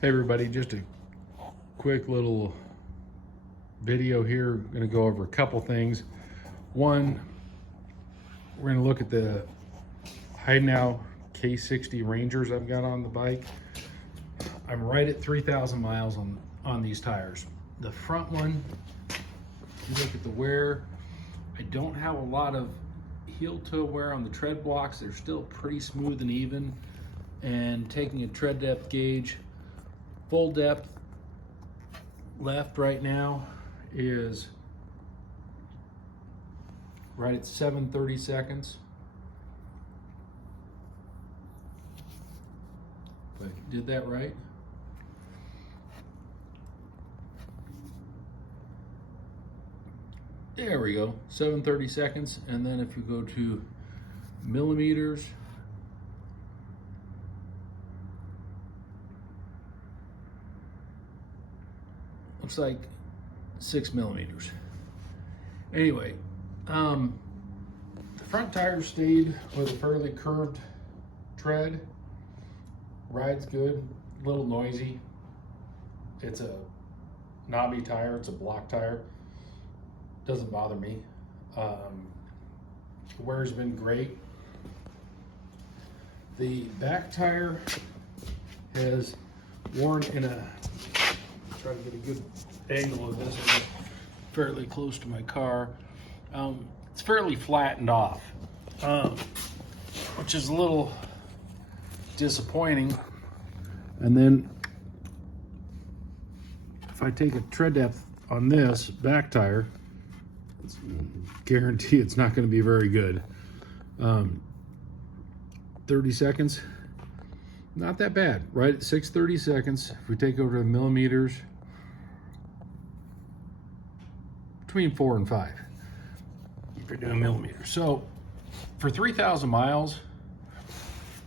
Hey everybody, just a quick little video here. I'm going to go over a couple things. One, we're going to look at the Now K60 Rangers I've got on the bike. I'm right at 3,000 miles on these tires. The front one, you look at the wear, I don't have a lot of heel toe wear on the tread blocks. They're still pretty smooth and even. And taking a tread depth gauge, full depth left right now is right at 730 seconds. If I did that right. There we go, 730 seconds. And then if you go to millimeters, looks like 6 millimeters. Anyway, the front tires stayed with a fairly curved tread. Ride's good, a little noisy. It's a knobby tire, it's a block tire. Doesn't bother me. Wear's been great. The back tire has worn in a, try to get a good angle of this. I'm fairly close to my car. It's fairly flattened off, which is a little disappointing. And then if I take a tread depth on this back tire, it's guarantee it's not going to be very good. 30 seconds, not that bad, right at 630 seconds. If we take over to millimeters, between 4 and 5 if you're doing millimeters. So for 3,000 miles,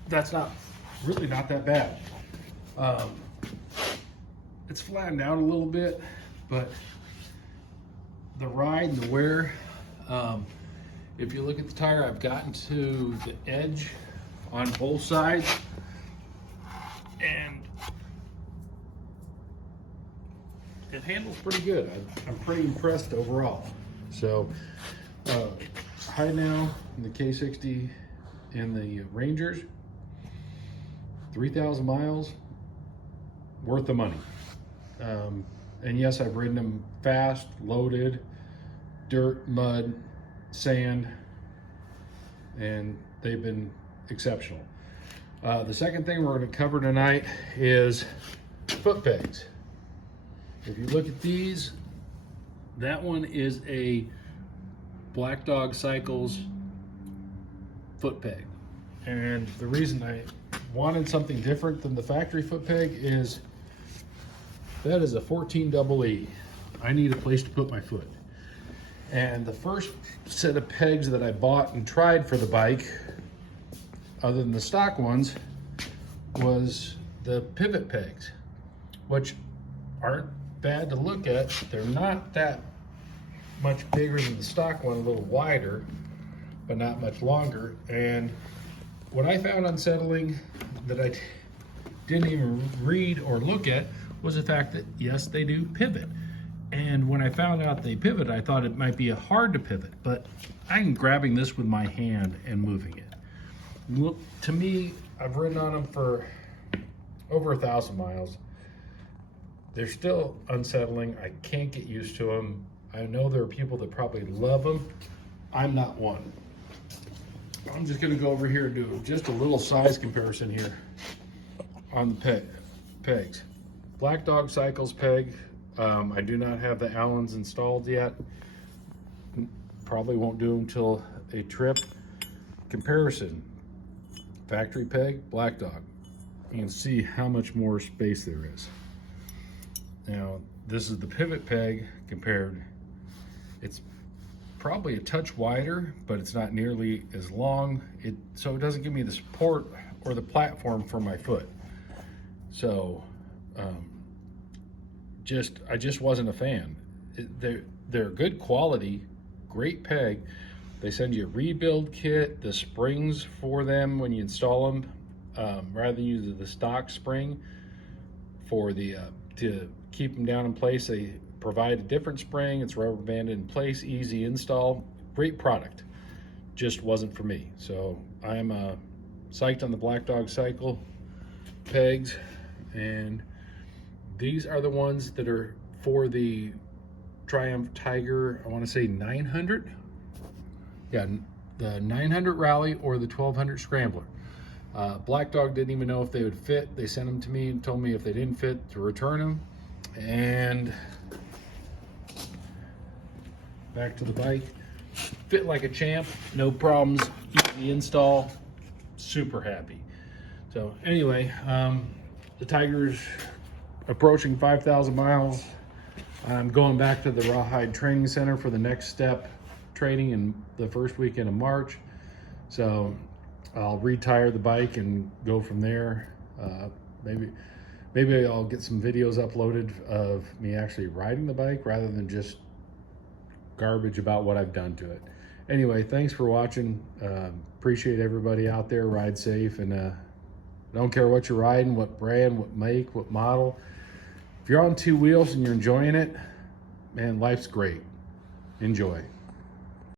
that's really not that bad. It's flattened out a little bit, but the ride and the wear, if you look at the tire, I've gotten to the edge on both sides, and it handles pretty good. I'm pretty impressed overall. So, Now in the K60 and the Rangers, 3,000 miles, worth the money. And yes, I've ridden them fast, loaded, dirt, mud, sand, and they've been exceptional. The second thing we're going to cover tonight is foot pegs. If you look at these, that one is a Black Dog Cycles foot peg. And the reason I wanted something different than the factory foot peg is that is a 14 EE. I need a place to put my foot. And the first set of pegs that I bought and tried for the bike, other than the stock ones, was the pivot pegs, which aren't bad to look at. They're not that much bigger than the stock one, a little wider, but not much longer. And what I found unsettling that I didn't even read or look at was the fact that yes, they do pivot. And when I found out they pivot, I thought it might be hard to pivot, but I'm grabbing this with my hand and moving it. Look, to me, I've ridden on them for over 1,000 miles. They're still unsettling. I can't get used to them. I know there are people that probably love them. I'm not one. I'm just gonna go over here and do just a little size comparison here on the pegs. Black Dog Cycles peg. I do not have the Allens installed yet. Probably won't do them till a trip. Comparison. Factory peg, Black Dog. You can see how much more space there is. Now, this is the pivot peg compared. It's probably a touch wider, but it's not nearly as long. So it doesn't give me the support or the platform for my foot. So, I just wasn't a fan. They're good quality, great peg. They send you a rebuild kit, the springs for them when you install them, rather than use the stock spring. for the to keep them down in place. They provide a different spring. It's rubber banded in place, easy install, great product. Just wasn't for me. So I'm psyched on the Black Dog Cycle pegs, and these are the ones that are for the Triumph Tiger, I want to say 900. Yeah, the 900 Rally or the 1200 Scrambler. Black Dog didn't even know if they would fit. They sent them to me and told me if they didn't fit to return them. And back to the bike. Fit like a champ, no problems, easy install, super happy. So anyway, the Tiger's approaching 5,000 miles. I'm going back to the Rawhide Training Center for the next step training in the first weekend of March. So I'll retire the bike and go from there. Maybe I'll get some videos uploaded of me actually riding the bike rather than just garbage about what I've done to it. Anyway, thanks for watching. Appreciate everybody out there. Ride safe, and don't care what you're riding, what brand, what make, what model. If you're on two wheels and you're enjoying it, man, life's great. Enjoy.